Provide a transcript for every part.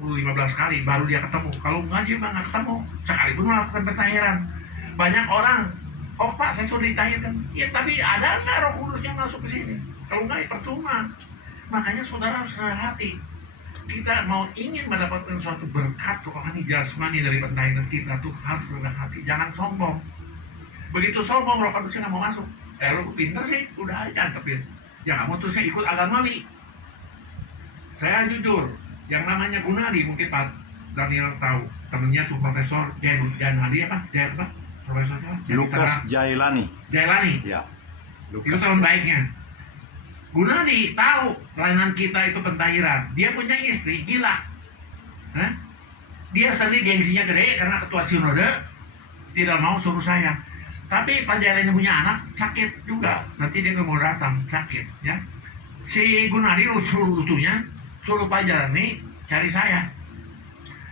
10-15 kali baru dia ketemu. Kalau enggak dia nggak ketemu sekalipun melakukan pentahiran. Banyak orang, kok Pak saya sudah ditahirkan, ya tapi ada nggak Roh Kudus yang masuk ke sini? Kalau enggak ya percuma. Makanya saudara harus rendah hati. Kita mau ingin mendapatkan suatu berkat rohani jasmani dari pentahiran kita tuh harus rendah hati, jangan sombong. Begitu sombong Roh Kudusnya nggak mau masuk. Kalau pinter sih udah aja antepin. Ya kamu tuh saya ikut agamawi. Saya jujur, yang namanya Gunadi mungkin Pak Daniel tahu, temennya tuh Profesor Janadi apa? Profesornya? Lukas Jailani. Jailani. Ya. Itu tahun baiknya. Gunadi tahu pelayanan kita itu pentahiran. Dia punya istri gila. Hah? Dia sendiri gengsinya gede karena ketua sinode tidak mau suruh saya. Tapi Pak Jailani punya anak sakit juga. Nanti dia nggak mau datang, sakit ya. Si Gunadi lucunya suruh Pak Jailani cari saya.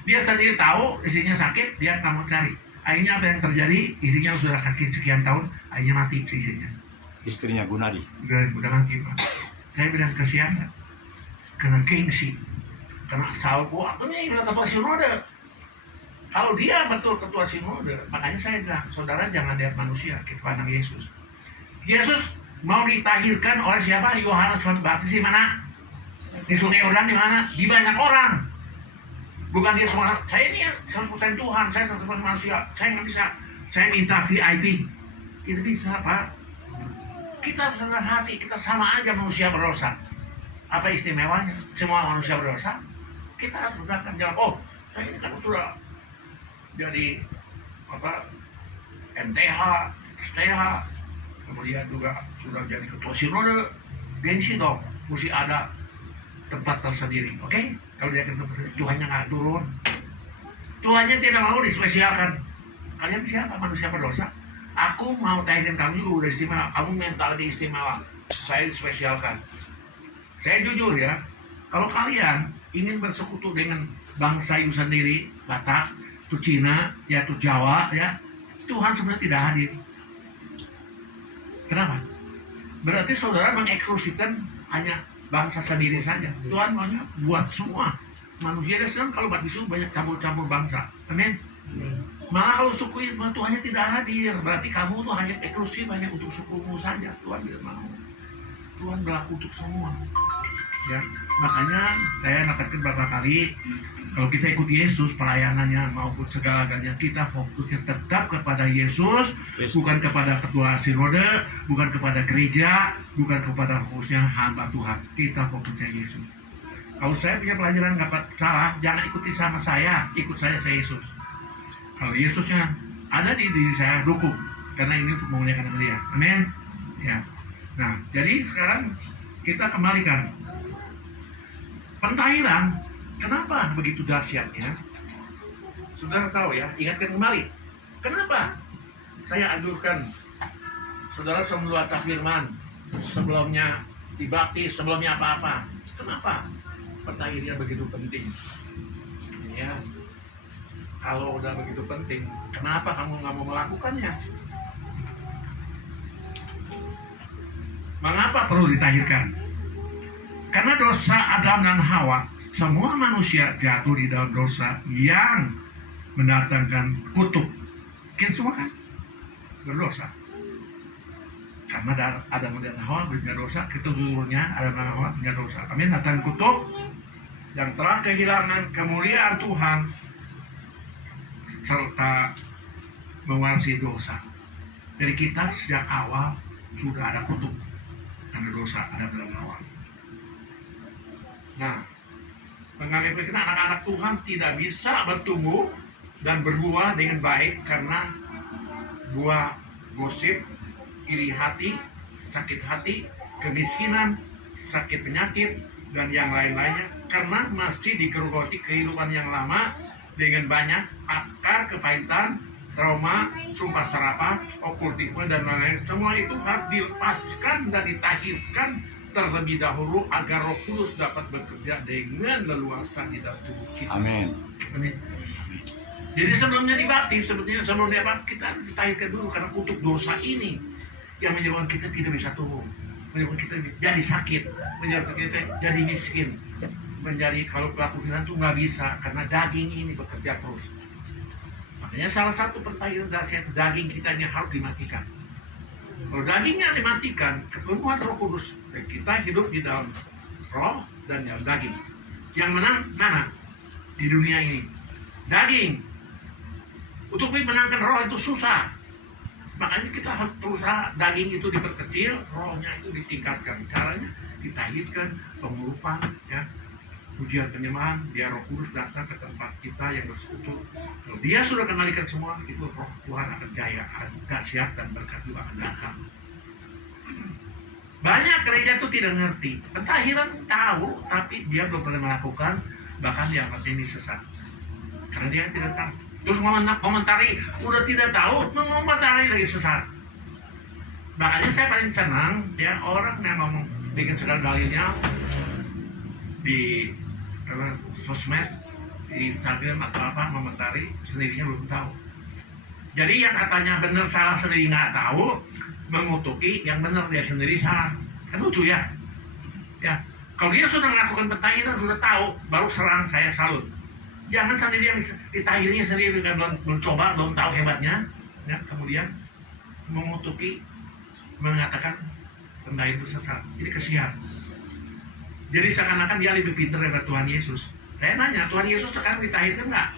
Dia sendiri tahu istrinya sakit, dia nggak mau cari. Akhirnya apa yang terjadi? Istrinya sudah sakit sekian tahun, akhirnya mati istrinya. Istrinya Gunadi. Udah mati Pak. Saya bilang kesian, karena gengsi, karena asal gua ini udah ketua sinode. Kalau dia betul ketua sinode, makanya saya bilang saudara jangan lihat manusia, kita pandang Yesus. Yesus mau ditahirkan oleh siapa? Yohanes Pembaptis di mana? Di Sungai Yordan di mana? Di banyak orang. Bukan dia semua. Saya ini 100% Tuhan, saya 100% manusia. Saya nggak bisa. Saya minta VIP. Tidak bisa Pak. Kita harus rendah hati. Kita sama aja manusia berdosa. Apa istimewanya? Semua manusia berdosa. Kita harus rendahkan jalan. Oh, saya ini kan sudah jadi apa? MTH, STH, kemudian juga sudah jadi ketua sinode. Gengsi dong. Mesti ada tempat tersendiri, oke? Kalau dia ketemu Tuhannya nggak turun, Tuhannya tidak mau dispesialkan. Kalian siapa? Manusia berdosa. Aku mau tahirin kamu juga udah istimewa. Kamu mental lagi istimewa. Saya dispesialkan. Saya jujur ya, kalau kalian ingin bersekutu dengan bangsa itu sendiri, Batak, itu Cina, ya itu Jawa, ya Tuhan sebenarnya tidak hadir. Kenapa? Berarti saudara mengeksklusifkan hanya bangsa sendiri saja. Tuhan maunya buat semua manusia. Dia senang kalau baptisun banyak campur-campur bangsa. Amin. Malah kalau suku itu Tuhannya tidak hadir, berarti kamu tuh hanya eksklusif hanya untuk sukumu saja. Tuhan tidak mau. Tuhan berlaku untuk semua. Ya, makanya saya nakatkan beberapa kali kalau kita ikut Yesus pelayanannya maupun segala-galanya kita fokusnya tetap kepada Yesus, bukan kepada ketua sinode, bukan kepada gereja, bukan kepada fokusnya hamba Tuhan. Kita fokusnya Yesus. Kalau saya punya pelajaran nggak salah, jangan ikuti sama saya, ikut saya Yesus. Kalau Yesusnya ada di diri saya, dukung, karena ini untuk memuliakan nama Dia. Amin. Ya. Nah, jadi sekarang kita kembalikan pentahiran. Kenapa begitu dahsyatnya? Saudara tahu ya, ingatkan kembali. Kenapa saya anjurkan saudara sebelum baca firman, sebelumnya dibaptis, sebelumnya apa-apa. Kenapa pentahiran begitu penting? Ya, kalau udah begitu penting, kenapa kamu nggak mau melakukannya? Mengapa perlu ditahirkan? Karena dosa Adam dan Hawa, semua manusia jatuh di dalam dosa yang mendatangkan kutuk. Kita semua kan berdosa. Karena Adam dan Hawa punya dosa, keturunannya Adam dan Hawa punya dosa. Amin. Datang kutuk yang telah kehilangan kemuliaan Tuhan serta mewarisi dosa. Jadi kita sejak awal sudah ada kutuk karena dosa Adam dan Hawa. Nah, menganggap kita anak-anak Tuhan tidak bisa bertumbuh dan berbuah dengan baik karena buah gosip, iri hati, sakit hati, kemiskinan, sakit penyakit, dan yang lain-lainnya, karena masih digerogoti kehidupan yang lama dengan banyak akar kepahitan, trauma, sumpah serapah, okultisme, dan lain-lain. Semua itu harus dilepaskan dan ditahirkan terlebih dahulu agar Roh Kudus dapat bekerja dengan leluasa di dalam tubuh kita. Amin. Amin. Jadi sebelumnya dibaptis, sebelumnya kita harus ditahirkan dulu karena kutuk dosa ini yang menyebabkan kita tidak bisa tumbuh, menyebabkan kita jadi sakit, menyebabkan kita jadi miskin. menjadi kalau pelaku firman itu nggak bisa karena daging ini bekerja terus. Makanya salah satu pentahiran dahsyat daging kita ini harus dimatikan. Kalau dagingnya dimatikan, kepenuhan Roh Kudus, kita hidup di dalam roh dan dalam daging. Yang menang mana? Di dunia ini daging. Untuk memenangkan roh itu susah. Makanya kita harus berusaha daging itu diperkecil, rohnya itu ditingkatkan. Caranya ditahirkan, pengurupan, ya, pujian penyembahan, biar Roh Kudus datang ke tempat kita yang bersekutu. Kalau dia sudah kendalikan semua, itu Roh Tuhan akan jaya, akan dahsyat dan berkat juga akan datang. Banyak gereja itu tidak ngerti. Pentahiran tahu, tapi dia belum pernah melakukan, bahkan dianggap ini sesat. Karena dia tidak tahu. Terus komentari, udah tidak tahu, mengomentari lagi sesat. Makanya saya paling senang, ya, orang yang ngomong bikin segala dalilnya di sosmed, di Instagram atau apa, komentari sendirinya belum tahu. Jadi yang katanya benar salah sendiri nggak tahu, mengutuki yang benar dia sendiri salah. Kan lucu ya. Ya, kalau dia sudah melakukan pentahiran sudah tahu, baru serang, saya salut. Jangan sendiri yang ditahirnya sendiri, kan belum coba, belum tahu hebatnya, ya, kemudian mengutuki, mengatakan pentahir itu sesat. Jadi kesian. Jadi seakan-akan dia lebih pintar daripada Tuhan Yesus. Saya nanya, Tuhan Yesus sekarang ditahirkan nggak?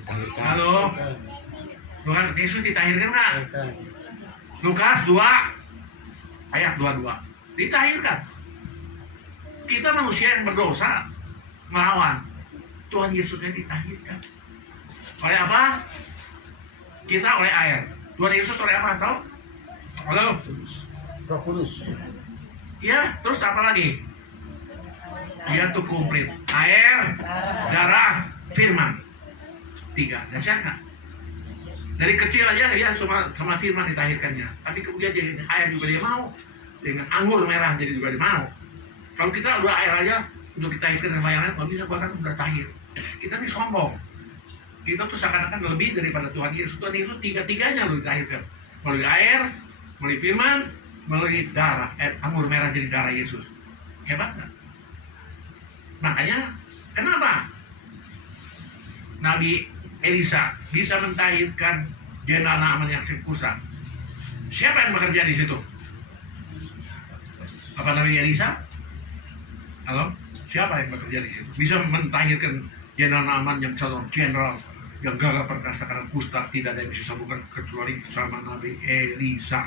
Ditahirkan. Halo, Tuhan Yesus ditahirkan nggak? Lukas 2 ayat 22 ditahirkan. Kita manusia yang berdosa melawan Tuhan Yesusnya ditahirkan. Oleh apa? Kita oleh air. Tuhan Yesus oleh apa? Tahu? Halo? Roh Kudus. Ya, terus apa lagi? Dia tuh komplit. Air, darah, firman. 3. Dahsyat nggak? Dari kecil aja dia sama firman ditahirkannya. Tapi kemudian jadi air juga dia mau. Dengan anggur merah jadi juga dia mau. Kalau kita udah air aja untuk ditahirkan dengan layanan, nggak bisa, bahkan udah tahir. Kita ini sombong. Kita tuh seakan-akan lebih daripada Tuhan Yesus. Tuhan Yesus tiga-tiganya loh ditahirkan. Melalui air, melalui firman, melalui darah. Anggur merah jadi darah Yesus. Hebat nggak? Makanya, kenapa Nabi Elisa bisa mentahirkan jenderal Naaman yang sekusa? Siapa yang bekerja di situ? Apa Nabi Elisa? Halo? Siapa yang bekerja di situ? Bisa mentahirkan jenderal Naaman yang calon jenderal yang gagah perkasa karena kusta, tidak ada yang bisa sembuhkan kecuali sama Nabi Elisa.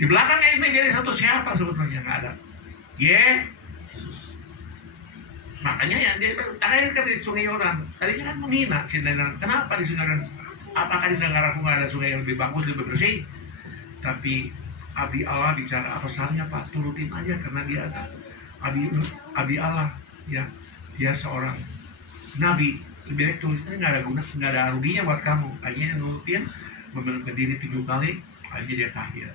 Di belakang Nabi Elisa itu siapa sebetulnya? Nggak ada. Makanya ya dia terakhir kan di Sungai Yordan. Tadinya kan menghina si Nenan. Kenapa di Sungai Yordan? Apakah di negara aku nggak ada sungai yang lebih bagus, lebih bersih? Tapi Abdi Allah bicara, apa salahnya Pak? Turutin aja karena dia ada Abdi Allah, ya, dia seorang nabi. Lebih baik tulisnya nggak ada guna, nggak ada ruginya buat kamu. Akhirnya nurutin, membenarkan diri 7 kali, akhirnya dia tahir.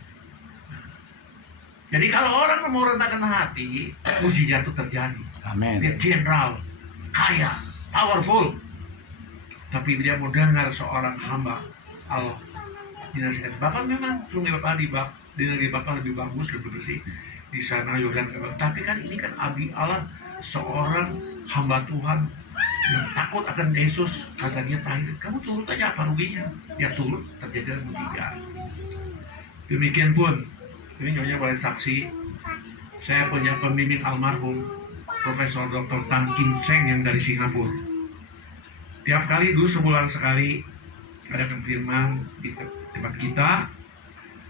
Jadi kalau orang mau rendahkan hati, mujizat itu terjadi. Amin. Dia jenderal, kaya, powerful. Tapi dia mau dengar seorang hamba Allah dinasihatkan. Bapak memang sungai Bapak di negeri Bapak lebih bagus, lebih bersih. Di sana Yordan. Tapi kan ini kan Abdi Allah, seorang hamba Tuhan yang takut akan Yesus. Kata dia tahir, kamu turut aja, apa ruginya? Ya turut, terjadi mujizat. Demikian pun, ini nyonya boleh saksi, saya punya pembimbing almarhum Profesor Dr. Tan Kim Seng yang dari Singapura. Tiap kali, dulu sebulan sekali, ada firman di tempat kita.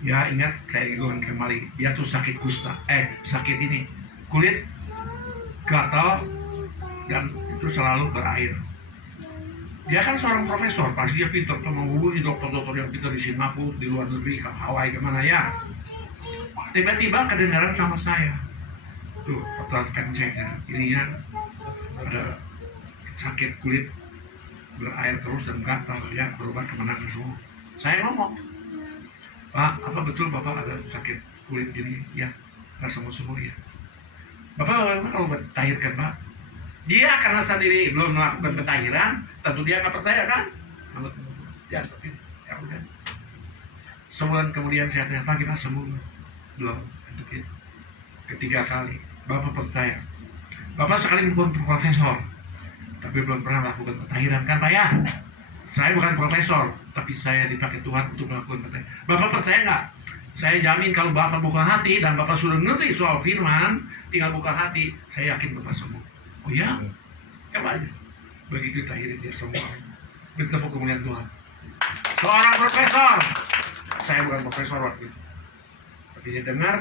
Ya ingat, saya ingatkan kembali, dia tuh sakit kusta, sakit ini, kulit gatal, dan itu selalu berair. Dia kan seorang profesor, pasti dia pintar, menghubungi dokter-dokter yang pintar di Singapura, di luar negeri, ke Hawaii, kemana ya. Tiba-tiba kedengaran sama saya, tuh Dr. Kencengnya, ininya ada sakit kulit, berair terus dan gatal, ya berobat kemana semua. Saya ngomong, Pak, apa betul Bapak ada sakit kulit gini? Ya, nggak sembuh-sembuh ya. Bapak bagaimana kalau bertahirkan Pak? Dia karena sendiri belum melakukan pentahiran, tentu dia nggak percaya kan? Ya, tapi ya udah. Sebulan kemudian saya tanya, Pak gimana sembuh? Belum, ketiga kali. Bapak percaya? Bapak sekalipun profesor, tapi belum pernah melakukan pentahiran kan Pak ya? Saya bukan profesor, tapi saya dipakai Tuhan untuk melakukan pentahiran. Bapak percaya nggak? Saya jamin kalau Bapak buka hati dan Bapak sudah ngerti soal firman, tinggal buka hati, saya yakin Bapak sembuh. Oh ya? Coba aja. Begitu tahirin dia semua. Bertemu kemuliaan Tuhan. Seorang profesor, saya bukan profesor waktu itu, tapi dia dengar,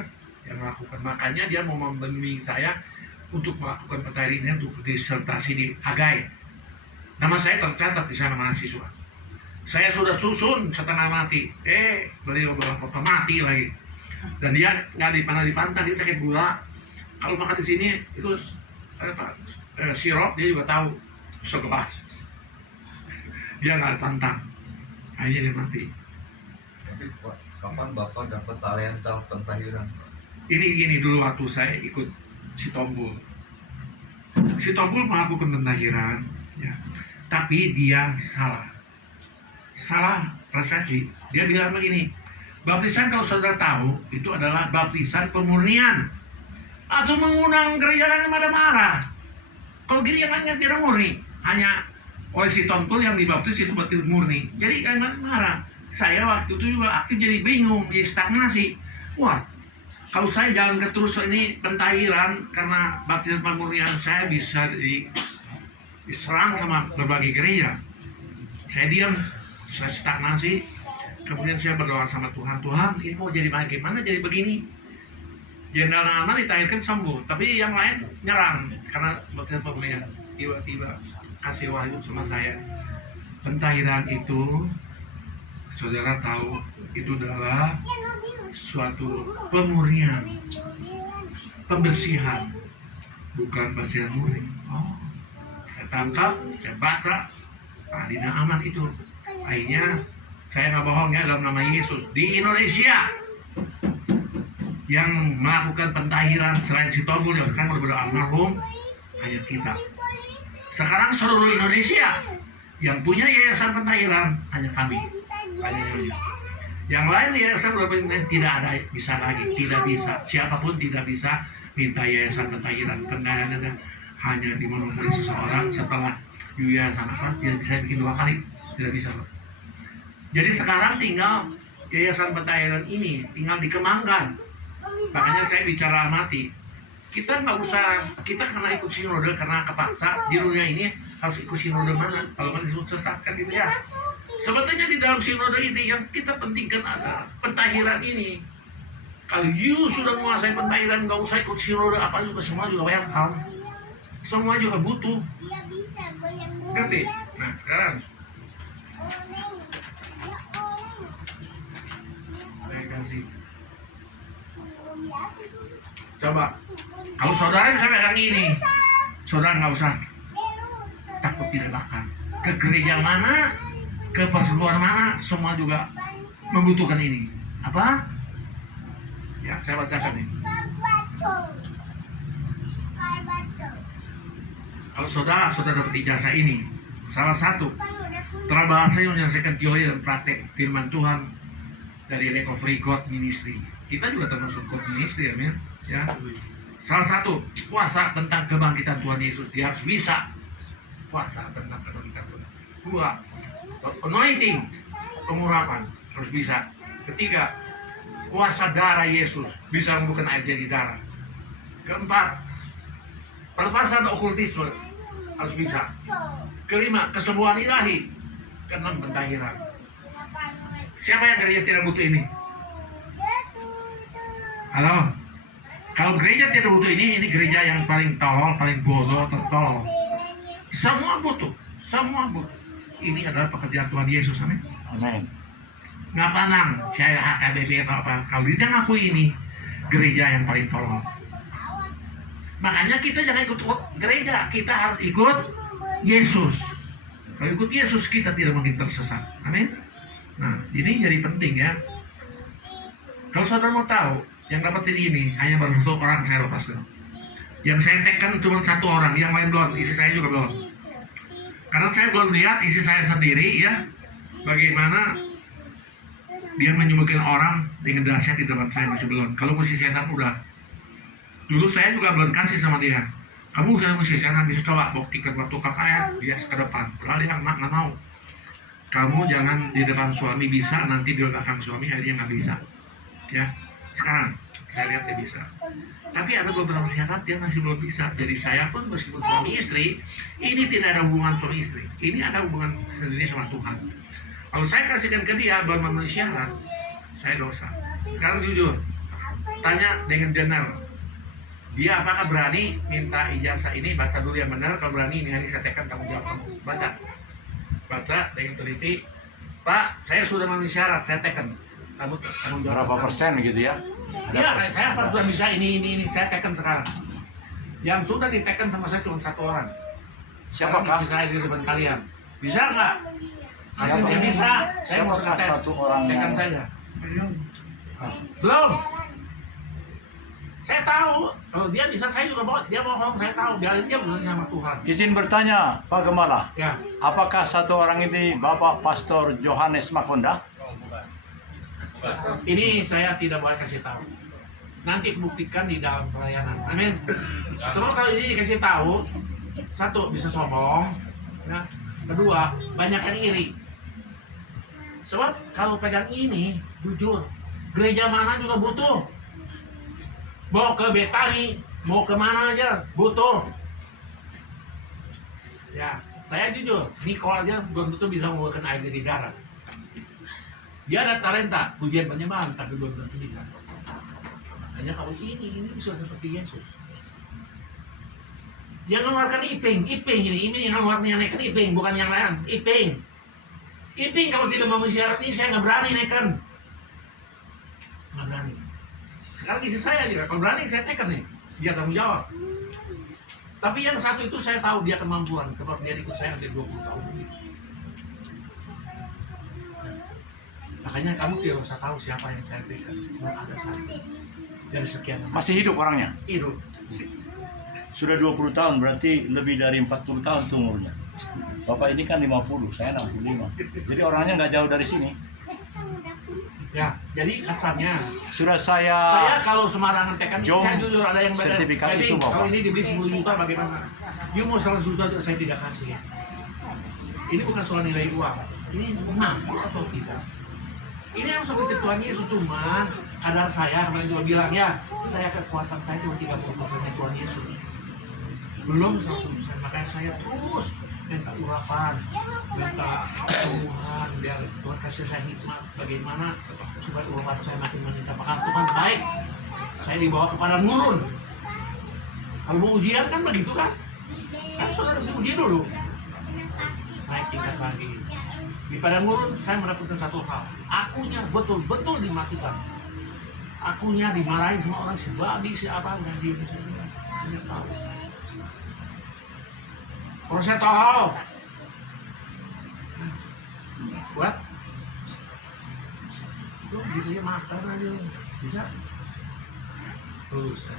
dia melakukan. Makanya dia mau membimbing saya untuk melakukan pentahiran ini untuk disertasi di Hagai. Nama saya tercatat di sana mahasiswa. Saya sudah susun setengah mati. Beliau beberapa mati lagi. Dan dia nggak pernah dipantang, dia sakit gula. Kalau makan di sini itu sirop dia juga tahu segelas. Dia nggak pantang. Akhirnya dia mati. Tapi Pak, kapan Bapak dapat talenta pentahiran? Ini gini dulu waktu saya ikut si Tombul. Si Tombul melakukan pentahiran, ya. Tapi dia salah persepsi. Dia bilang begini, baptisan kalau saudara tahu itu adalah baptisan pemurnian atau mengundang gereja yang pada marah. Kalau gini yang hanya tidak murni, hanya oleh si Tombul yang dibaptis itu betul murni. Jadi kan marah. Saya waktu itu juga aku jadi bingung, jadi stagnasi. Wah, kalau saya jalan ke terus ini pentahiran karena baptisan pemurnian saya bisa diserang sama berbagai gereja. Saya diam, saya stagnasi. Kemudian saya berdoa sama Tuhan, Tuhan ini mau jadi bagaimana jadi begini. Jenderal Naaman ditahirkan sembuh, tapi yang lain nyerang karena baptisan pemurnian. Tiba-tiba kasih wahyu sama saya, pentahiran itu saudara tahu itu adalah suatu pemurnian, pembersihan, bukan baptisan murni. Oh, saya tangkap, saya baca, di Naaman itu. Akhirnya saya nggak bohong ya, dalam nama Yesus di Indonesia yang melakukan pentahiran selain si Tombul yang kan berbeda almarhum hanya kita. Sekarang seluruh Indonesia yang punya yayasan pentahiran hanya kami. Yang lain yayasan tidak ada bisa lagi, tidak bisa. Siapapun tidak bisa minta yayasan pentahiran. Pentahiran hanya dimonopoli seseorang setelah yayasan apa tidak bisa bikin 2 kali, tidak bisa. Jadi sekarang tinggal yayasan pentahiran ini tinggal dikembangkan. Makanya saya bicara mati. Kita nggak usah, kita karena ikut sinode karena kepaksa di dunia ini harus ikut sinode mana? Kalau mana disebut sesat kan gitu ya. Sebetulnya di dalam sinode ini yang kita pentingkan ada pentahiran ini. Kalau you sudah menguasai pentahiran, nggak usah ikut sinode apa juga, semua juga welcome. Semua juga butuh. Ngerti? Nah sekarang saya kasih. Coba, kalau saudara bisa pegang ini, saudara nggak usah takut tidak bakal. Ke gereja mana, ke persekutuan mana, semua juga membutuhkan ini. Apa? Ya, saya bacakan ini. Kalau saudara dapat ijazah ini, salah satu telah bahasa yang menyelesaikan teori dan praktek firman Tuhan dari Recovery God Ministry. Kita juga termasuk God Ministry, amin. Ya, salah satu puasa tentang kebangkitan Tuhan Yesus, dia harus bisa puasa tentang kebangkitan Tuhan. 2, anointing, pengurapan harus bisa. 3, kuasa darah Yesus, bisa membuka air jadi darah. 4, pelepasan okultisme harus bisa. 5, kesembuhan ilahi. 6, pentahiran. Siapa yang gereja tidak butuh ini? Halo? Kalau gereja tidak butuh ini gereja yang paling tolol, paling bodoh, tertolol. Semua butuh. Ini adalah pekerjaan Tuhan Yesus, amin. Amin. Nggak pandang, saya HKBP atau apa. Kalau dia ngaku ini gereja yang paling tolol. Makanya kita jangan ikut gereja, kita harus ikut Yesus. Kalau ikut Yesus kita tidak mungkin tersesat, amin. Nah, ini jadi penting ya. Kalau saudara mau tahu, yang dapetin ini hanya baru 1 orang saya lepaskan. Yang saya tagkan cuma 1 orang, yang lain belum, isi saya juga belum. Karena saya belum lihat isi saya sendiri ya, bagaimana dia menyembuhkan orang dengan dahsyat di dalam saya masih belum. Kalau musik setan udah. Dulu saya juga belum kasih sama dia. Kamu kan masih setan bisa coba buktikan waktu KKR dia ke depan. Padahal dia nggak mau. Kamu jangan di depan suami bisa, nanti di belakang suami akhirnya nggak bisa. Ya, sekarang saya lihat dia bisa. Tapi ada beberapa syarat yang masih belum bisa. Jadi saya pun meskipun suami istri, ini tidak ada hubungan suami istri. Ini ada hubungan sendiri sama Tuhan. Kalau saya kasihkan ke dia belum memenuhi syarat, saya dosa. Sekarang jujur, tanya dengan benar. Dia apakah berani minta ijazah ini? Baca dulu yang benar. Kalau berani ini hari saya tekan tanggung jawab kamu. Baca dengan teliti. Pak, saya sudah memenuhi syarat, saya tekan. Kamu tanggung jawab. Berapa persen gitu ya? Iya, saya apa sudah bisa ini saya tekan sekarang. Yang sudah diteken sama saya cuma satu orang. Siapakah? Sekarang saya di depan kalian. Bisa nggak? Siapa? Yang bisa. Saya mau Siapakah tes. satu orang Tekan yang- saja. Belum. Saya tahu. Kalau dia bisa, saya juga bohong. Dia bohong, saya tahu. Biarin dia berusaha sama Tuhan. Izin bertanya, Pak Gembala, Ya. apakah satu orang ini Bapak Pastor Johannes Makonda? Ini saya tidak boleh kasih tahu. Nanti buktikan di dalam pelayanan. Amin. Sebab kalau ini dikasih tahu, satu bisa sombong, ya. Kedua banyak yang iri. Sebab kalau pegang ini, jujur, gereja mana juga butuh. Mau ke Betani, mau kemana aja butuh. Ya, saya jujur, Niko aja belum tentu bisa mengeluarkan air dari darah. Dia ada talenta, pujian penyembahan, tapi belum tentu bisa. Makanya kalau ini sudah seperti Yesus. Yang mengeluarkan Iping ini yang mengeluarkan naikkan Iping, bukan yang lain. Iping kalau tidak memenuhi syarat ini saya nggak berani naikkan. Nggak berani. Sekarang isi saya aja, kalau berani saya tekan nih, dia tanggung jawab. Tapi yang satu itu saya tahu dia kemampuan, sebab dia ikut saya hampir 20 tahun. Makanya kamu tidak usah tahu siapa yang saya berikan. Cuma ada satu dari sekian Masih hidup orangnya? hidup. Sudah 20 tahun, berarti lebih dari 40 tahun tuh umurnya. Bapak ini kan 50, saya 65. Jadi orangnya nggak jauh dari sini. Ya, jadi kasarnya Sudah saya kalau sembarangan tekan, Jom, saya jujur ada yang beda. sertifikat Jadi itu, Bapak. kalau ini dibeli 10 juta bagaimana? You mau 100 juta juga saya tidak kasih. Ini bukan soal nilai uang. Ini mampu atau tidak. Ini yang seperti Tuhan Yesus, cuman kadar saya kemarin juga bilang ya, saya kekuatan saya cuma 30% Tuhan Yesus. Belum 100%, makanya saya terus minta urapan, minta kesembuhan, biar Tuhan kasih saya hikmat bagaimana supaya urapan saya makin meningkat. Maka Tuhan baik, saya dibawa ke padang gurun. Kalau mau ujian kan begitu kan? Kan saudara diuji dulu, naik tingkat lagi. Di padang gurun saya mendapatkan satu hal, akunya betul-betul dimatikan. Akunya dimarahin sama orang, si babi, si apa, dan dia tidak tahu. Proses tolol. Buat lu gitu ya, makan aja bisa lulus kan?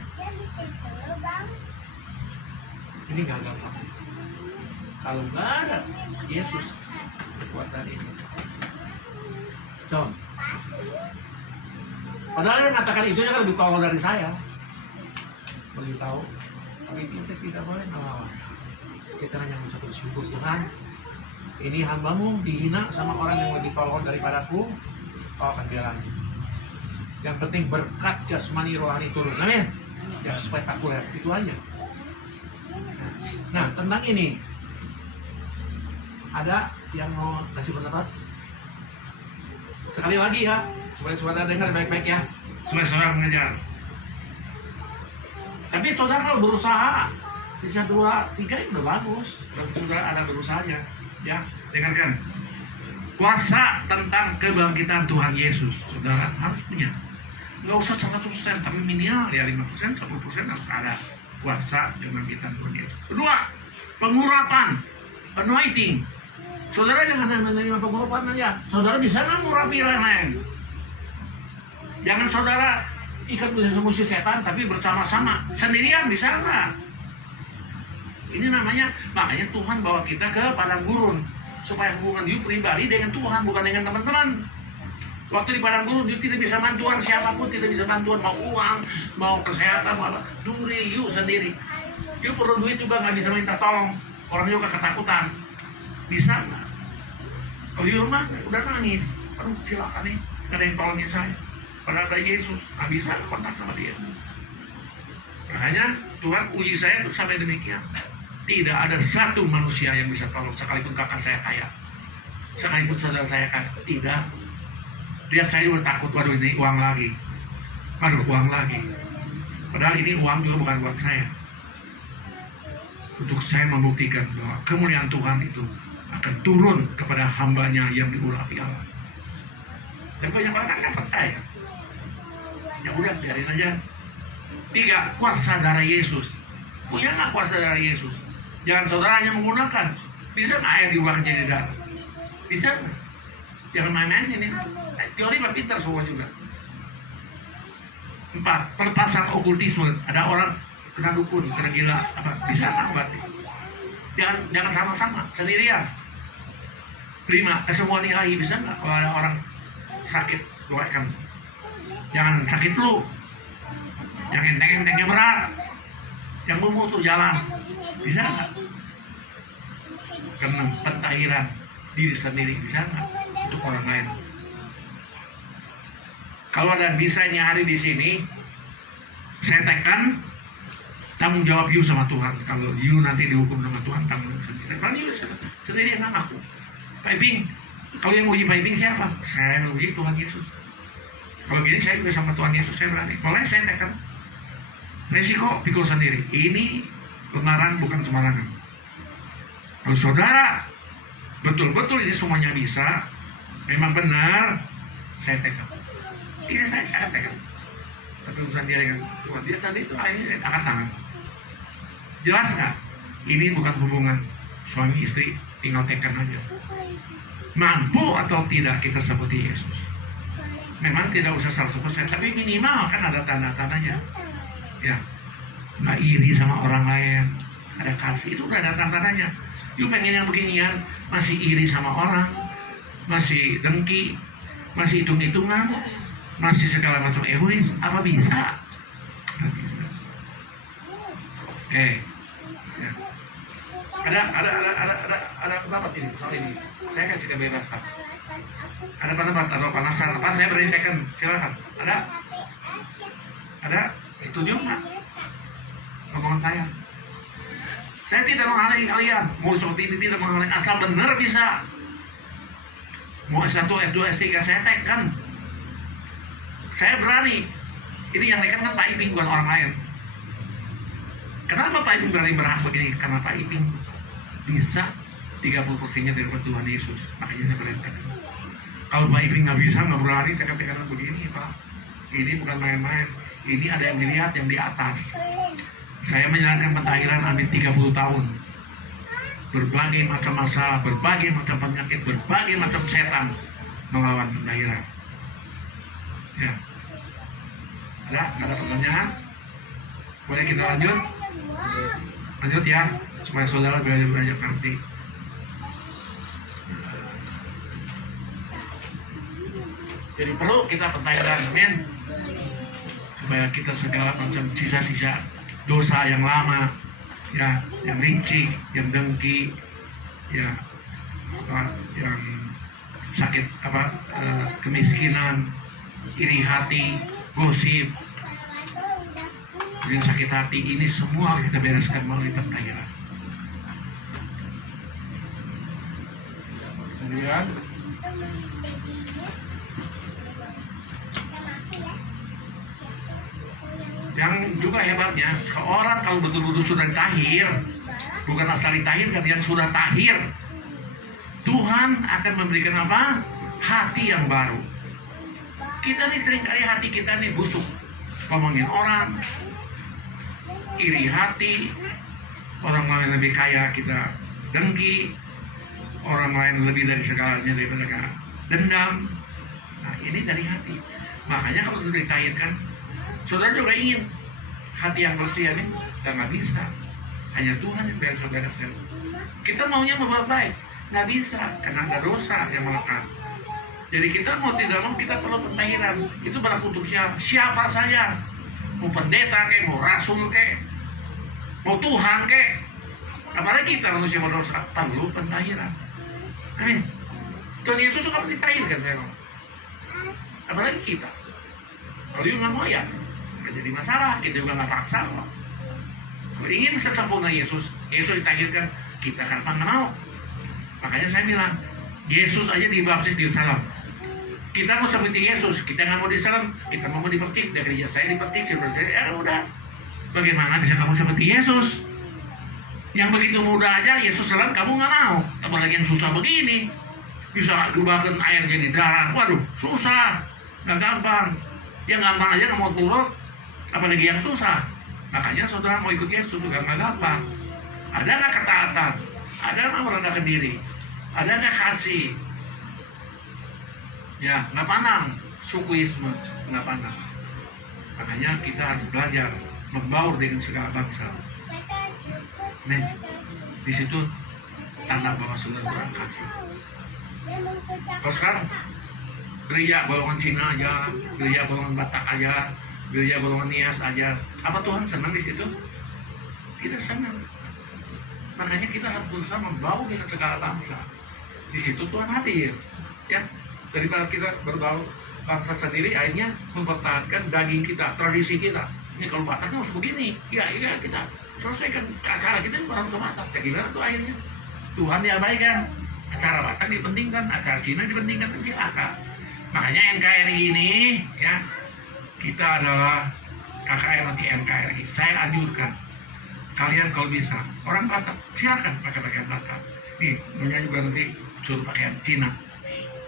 Ini gak gampang. Kalau nggak ada Yesus kekuatan ini, Don. Padahal dia mengatakan itu kan lebih tolol dari saya. Beritahu, tapi kita tidak boleh melawan. Kita hanya mengucap bersyukur, Tuhan, ini hambamu dihina sama orang yang lebih tolol daripadaku, kau akan biarkan. Yang penting berkat jasmani rohani turun, amin. Yang spektakuler, itu aja. Nah, tentang ini ada yang mau kasih pendapat? Sekali lagi ya, supaya saudara dengar baik-baik ya, supaya saudara mengajar. Tapi saudara kalau berusaha bisa 2, 3 itu udah bagus. Dan saudara ada berusahanya, ya. Dengarkan. Kuasa tentang kebangkitan Tuhan Yesus, saudara harus punya. Nggak usah 100%, tapi minimal ya 5%, 10% harus ada kuasa kebangkitan Tuhan Yesus. Kedua, pengurapan, anointing. Saudara jangan hanya menerima pengurapan aja. Saudara bisa nggak ngurapi orang lain? Jangan saudara ikut musuh setan, tapi bersama-sama. Sendirian bisa nggak? Ini makanya Tuhan bawa kita ke padang gurun supaya hubungan you pribadi dengan Tuhan, bukan dengan teman-teman. Waktu di padang gurun you tidak bisa bantuan siapapun, tidak bisa bantuan mau uang, mau kesehatan, mau apa. Duri you sendiri. You perlu duit juga nggak bisa minta tolong, orang juga ketakutan, bisa nggak? Kalau di rumah udah nangis, aduh silakan nih, nggak ada yang tolongin saya, padahal ada Yesus, nggak bisa kontak sama dia. Makanya Tuhan uji saya untuk sampai demikian. Tidak ada satu manusia yang bisa tolong, sekalipun kakak saya kaya, sekalipun saudara saya kaya, tidak. Lihat saya udah takut, waduh ini uang lagi, waduh uang lagi. Padahal ini uang juga bukan buat saya. Untuk saya membuktikan bahwa kemuliaan Tuhan itu akan turun kepada hambanya yang diurapi Allah. Dan banyak orang nggak percaya. Ya udah biarin aja. 3, kuasa darah Yesus. Punya nggak kuasa darah Yesus? Jangan saudara hanya menggunakan. Bisa nggak air diubah jadi darah? Bisa nggak? Jangan main-main ini. Teori mah pintar semua juga. 4, perpasan okultisme. Ada orang kena dukun, kena gila, apa bisa nggak berarti? Jangan sama-sama, sendirian. 5, kesembuhan ilahi. Bisa nggak kalau ada orang sakit, doakan. Jangan sakit lu. Yang enteng-entengnya berat, yang bumbu tuh jalan, bisa nggak? Karena pentahiran diri sendiri, bisa nggak untuk orang lain? Kalau ada desainnya hari di sini, saya tekan tanggung jawab you sama Tuhan. Kalau you nanti dihukum sama Tuhan, tanggung jawab sendiri. Karena you sendiri yang aku. Piping, kalau yang uji piping siapa? Saya uji Tuhan Yesus. Kalau gini saya juga sama Tuhan Yesus, saya berani. Mulai saya tekan. Resiko pikul sendiri. Ini kebenaran bukan sembarangan. Kalau saudara betul-betul ini semuanya bisa, memang benar, saya tekan. Ini saya tekan. Tapi urusan dia dengan Tuhan, dia sendiri itu ini angkat tangan. Jelas nggak? Ini bukan hubungan suami istri, tinggal tekan aja. Mampu atau tidak kita seperti Yesus? Memang tidak usah 100%, tapi minimal kan ada tanda-tandanya. Ya, nggak iri sama orang lain, ada kasih, itu udah ada tanda-tandanya. You pengen yang beginian, masih iri sama orang, masih dengki, masih hitung-hitungan, masih segala macam egois, apa bisa? Nggak bisa. Ya. Ada pendapat ini soal ini. Saya kasih kebebasan. Ada pendapat atau panasan apa? Saya beri second, silakan. Ada? Setuju nggak omongan saya? Saya tidak menghalangi kalian. Mau seperti ini tidak menghalangi, asal benar bisa. Mau S1, S2, S3 saya tekan. Saya berani. Ini yang tekan kan Pak Iping, bukan orang lain. Kenapa Pak Iping berani berhak begini? Karena Pak Iping bisa 30%-nya dari Tuhan Yesus. Makanya saya berani tekan. Kalau Pak Iping nggak bisa, nggak berani tekan-tekanan begini Pak. Ini bukan main-main. Ini ada yang dilihat yang di atas. Saya menjalankan pentahiran amin 30 tahun. Berbagai macam masalah, berbagai macam penyakit, berbagai macam setan melawan pentahiran. Ya. Ada pertanyaan? Boleh kita lanjut? Lanjut ya, supaya saudara belajar nanti. Jadi perlu kita pentahiran, amin. Supaya kita segala macam sisa-sisa dosa yang lama, ya, yang rinci, yang dengki, ya, yang sakit kemiskinan, iri hati, gosip, yang sakit hati, ini semua kita bereskan melalui pentahiran. Kemudian yang juga hebatnya, seorang kalau betul-betul sudah tahir, bukan asal ditahirkan, yang sudah tahir, Tuhan akan memberikan apa? Hati yang baru. Kita nih seringkali hati kita nih busuk, ngomongin orang, iri hati, orang lain lebih kaya kita dengki, orang lain lebih dari segalanya daripada dendam. Nah ini dari hati. Makanya kalau sudah ditahirkan, saudara juga ingin hati yang bersih ini, dan nggak bisa. Hanya Tuhan yang bisa bereskan. Kita maunya berbuat baik, nggak bisa karena ada dosa yang melekat. Jadi kita mau tidak mau kita perlu pentahiran. Itu berlaku untuk siapa saja, mau pendeta kayak, mau rasul kayak, mau Tuhan kek, apalagi kita manusia berdosa perlu pentahiran. Amin. Tuhan Yesus juga ditahirkan memang. Apalagi kita. Kalau dia nggak mau ya, nggak jadi masalah. Kita juga nggak paksa. Kalau ingin sesempurna Yesus ditahirkan, kita kenapa nggak mau? Makanya saya bilang, Yesus aja dibaptis di Yerusalem. Kita mau seperti Yesus, kita nggak mau di Yerusalem, kita mau dipetik dari gereja saya dipetik, saya udah. Bagaimana bisa kamu seperti Yesus? Yang begitu mudah aja Yesus salam kamu nggak mau, apalagi yang susah begini. Bisa diubahkan air jadi darah, waduh susah, nggak gampang. Yang gampang aja nggak mau turut, apalagi yang susah. Makanya saudara mau ikut Yesus juga nggak gampang. Ada nggak ketaatan? Ada nggak merendahkan diri? Ada nggak kasih? Ya nggak pandang sukuisme, nggak pandang. Makanya kita harus belajar membaur dengan segala bangsa. Nih, di situ tanda bahwa saudara kurang kasih. Kalau sekarang gereja golongan Cina aja, gereja golongan Batak aja, gereja golongan Nias aja, apa Tuhan senang di situ? Tidak senang. Makanya kita harus berusaha membaur dengan segala bangsa. Di situ Tuhan hadir, ya. Daripada kita berbaur bangsa sendiri, akhirnya mempertahankan daging kita, tradisi kita. Ini kalau Bataknya harus begini, ya kita selesaikan acara kita harus Batak. Ya gimana tuh akhirnya? Tuhan diabaikan, acara Batak dipentingkan, acara Cina dipentingkan, silakan. Makanya NKRI ini, ya kita adalah KKR nanti NKRI. Saya anjurkan kalian kalau bisa orang Batak silakan pakai pakaian Batak. Nih, punya juga nanti suruh pakaian Cina.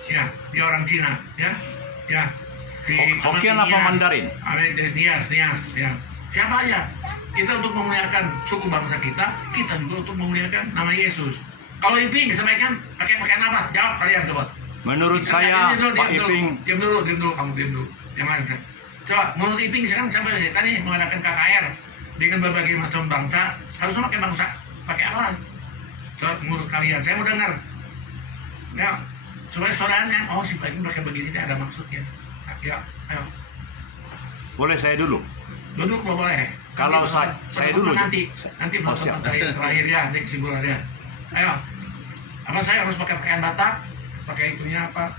Ya, dia orang Cina, ya. Si Hokkien apa Mandarin? Nias, ya. Siapa aja? Kita untuk memuliakan suku bangsa kita juga untuk memuliakan nama Yesus. Kalau Iping sampaikan pakai pakaian apa? Jawab kalian coba. Menurut saya, Pak Iping, diam dulu, kamu diam dulu. Yang lain saya. Coba, menurut Iping sekarang sampai tadi mengadakan KKR dengan berbagai macam bangsa, harusnya pakai apa? Coba menurut kalian, saya mau dengar. Ya, supaya saudaranya, oh si Pak Iping pakai begini, ada maksudnya. Ya, ayo. boleh saya dulu? Duduk boleh. Kalau saya dulu. Nanti siap. terakhir ya, nanti kesimpulannya. Ayo. Apa saya harus pakai pakaian Batak? Pakai itunya apa?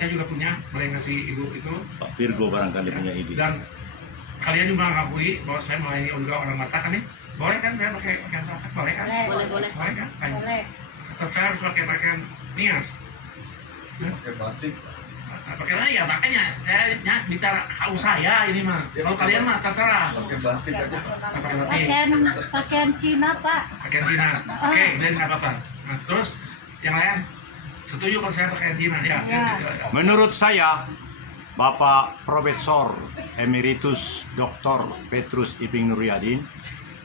Saya juga punya, boleh ngasih ibu itu. Pak Virgo barangkali punya ide. Dan kalian juga mengakui bahwa saya melayani juga orang Batak kan nih? Boleh kan saya pakai pakaian Batak? Boleh kan? Boleh. Boleh kan? Boleh. Atau saya harus pakai pakaian Nias? Pakai batik. Pakai ya makanya saya bicara haus saya ini mah. Kalau kalian mah terserah. Pakai batik aja. Pakai batik. Pakaian Cina, Pak. Pakaian Cina. Oke, dan nggak apa-apa. Nah, terus yang lain setuju kalau saya pakaian Cina ya. Menurut saya, Bapak Profesor Emeritus Dr. Petrus Iping Nuryadin,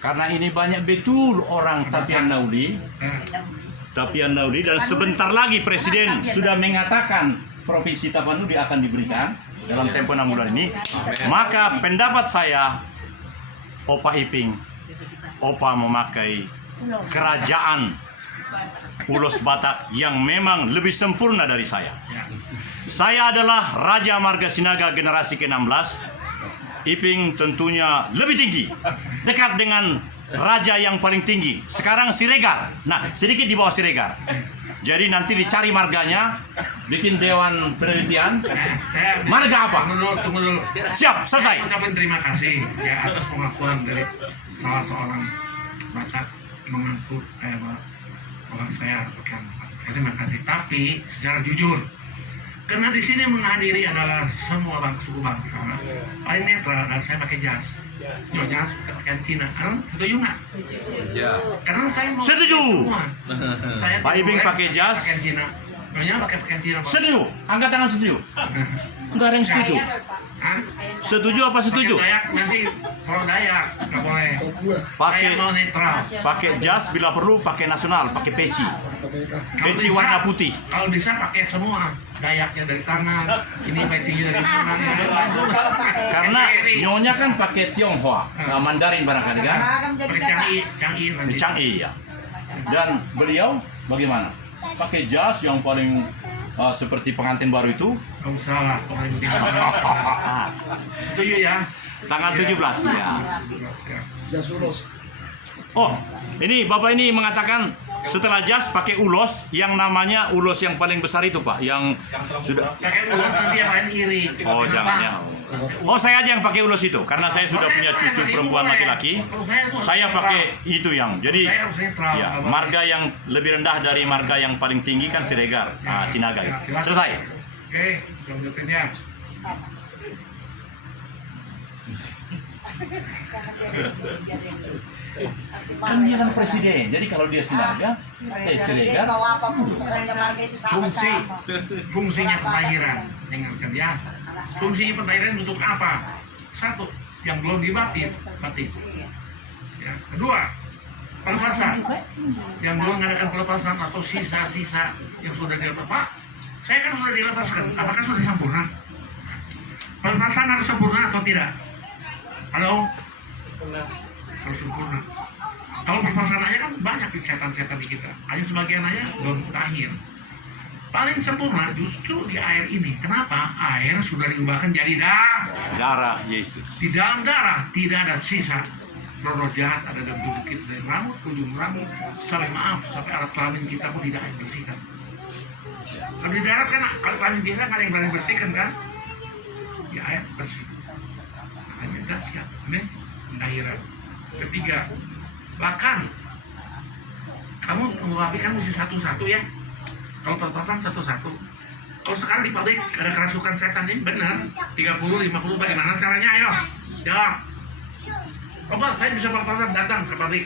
karena ini banyak betul orang Tapian Naudi, dan sebentar lagi Presiden sudah mengatakan Provinsi Tapanuli akan diberikan dalam tempo 6 bulan ini, maka pendapat saya, Opa Iping, Opa memakai kerajaan Ulos Batak yang memang lebih sempurna dari saya. Saya adalah Raja Marga Sinaga generasi ke-16. Iping tentunya lebih tinggi, dekat dengan raja yang paling tinggi. Sekarang Siregar. Nah, sedikit di bawah Siregar. Jadi nanti dicari marganya, bikin dewan penelitian. Marga apa? Tunggu dulu. Siap, selesai. Saya ucapin terima kasih ya atas pengakuan dari salah seorang Batak mengaku bahwa saya bukan. Terima kasih. Tapi secara jujur, karena di sini menghadiri adalah semua suku bangsa, paling netral dan saya pakai jas. Nyonya pakaian Cina, setuju nggak? Ya. Karena saya mau Setuju. semua. Saya Pak Iping pakai jas. pakaian Cina. Nyonya pakai pakaian Cina. Pak. Setuju. Angkat tangan setuju. Enggak ada yang setuju. Hah? Setuju apa setuju? Pakai Dayak nanti kalau Dayak nggak boleh. Saya Pakai mau netral. pakai jas bila perlu, pakai nasional, pakai peci. Kalau Peci bisa- warna putih. Kalau bisa pakai semua. Dayaknya dari tangan, ini pecinya dari tangan. Karena nyonya kan pakai Tionghoa, Mandarin barangkali kan? Pakai Changi nanti. Chang'i ya. Dan beliau bagaimana? Pakai jas yang paling seperti pengantin baru itu. Nggak usah lah, pokoknya begitu. Setuju ya? Tanggal 17 ya. Ya. Oh, ini Bapak ini mengatakan setelah jas pakai ulos yang namanya ulos yang paling besar itu Pak, yang sudah. Pakai ulos nanti yang lain iri. Oh, Kenapa? jangan ya. Oh, saya aja yang pakai ulos itu karena saya sudah punya cucu perempuan laki-laki. Saya pakai itu yang. Jadi Saya harus netral. ya, marga yang lebih rendah dari marga yang paling tinggi kan Siregar, Sinaga. Gitu. Selesai. Oke, lanjutin ya. Kan dia kan presiden, jadi kalau dia Sinaga, Siregar. Fungsinya pentahiran, dengarkan ya. Fungsinya pentahiran untuk apa? Satu, yang belum dibaptis, baptis. Ya. Kedua, pelepasan. Yang belum mengadakan pelepasan atau sisa-sisa yang sudah dilepas. Pak, saya kan sudah dilepaskan. Apakah sudah sempurna? Pelepasan harus sempurna atau tidak? Halo? Harus sempurna. Kalau pelepasan aja kan banyak di setan-setan di kita. Hanya sebagian aja belum terakhir. Paling sempurna justru di air ini. Kenapa? Air sudah diubahkan jadi Darah Yesus. di dalam darah tidak ada sisa. Roh jahat ada dalam tubuh kita dari rambut, ujung rambut, sampai maaf, sampai alat kelamin kita pun tidak ada bersihkan. Kalau di darat kan alat kelamin kita nggak ada yang berani bersihkan kan? Ya air bersih. Makanya dah siap. Ini pentahiran. Ketiga, bahkan kamu merapikan mesti satu-satu ya. Kalau pelepasan satu-satu. Kalau sekarang di pabrik ada kerasukan setan ini benar 30, 50 bagaimana caranya? Ayo jawab. Bapak, saya bisa pelepasan, datang ke pabrik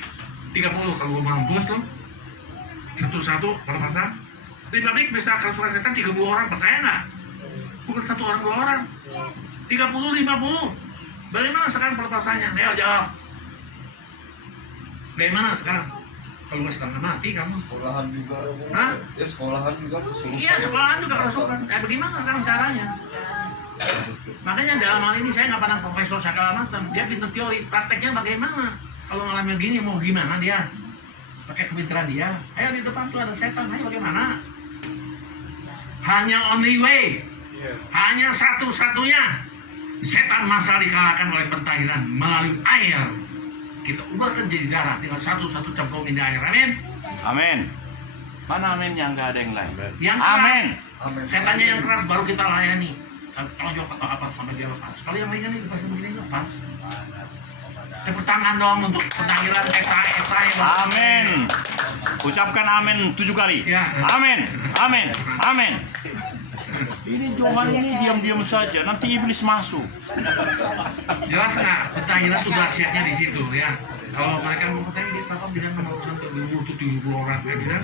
30 kalau mampus loh. Satu-satu pelepasan. Di pabrik bisa kerasukan setan 30 orang, percaya nggak? Bukan satu orang, 2 orang. 30, 50. Bagaimana sekarang pelepasannya? Ayo jawab. Bagaimana sekarang? Kalau setengah mati kamu. Sekolahan juga. Hah? Ya sekolahan juga kesurupan. Iya, sekolahan juga kerasukan. Bagaimana sekarang caranya? Makanya dalam hal ini saya nggak pandang profesor segala macam. Dia pintar teori, prakteknya bagaimana? Kalau ngalamin gini mau gimana dia? Pakai kepintaran dia. Ayo di depan tuh ada setan, ayo bagaimana? Hanya only way. Hanya satu-satunya. Setan masal dikalahkan oleh pentahiran melalui air. Kita ubahkan jadi darah, tinggal satu-satu cemplungin di air. Amin. Amin. Mana aminnya? Nggak ada yang lain. Yang keras. Amin. Amin. Setannya yang keras baru kita layani. Kalau jawab atau apa sampai dia lepas. Kalau yang ringan ini lepasin begini lepas. Tepuk tangan dong untuk pentahiran Eta yang Amin. Ucapkan amin 7 kali. Ya. Amin. Amin. Amin. Ini Johan ini diam-diam saja, nanti iblis masuk. Jelas nggak? Pentahiran tuh dahsyatnya di situ ya. Kalau mereka mau pentahiran dia bakal bilang sama urusan 70 orang kayak bilang.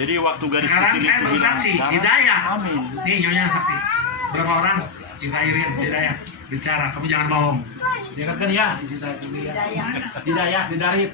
Jadi waktu gadis Sekarang kecil saya itu bersaksi, bilang, Hidayah. Amin. Nih nyonya saksi. Berapa orang ditahirin Hidayah? Bicara, kamu jangan bohong. Dia kan ya, isi saya sendiri ya. Hidayah, Hidayah.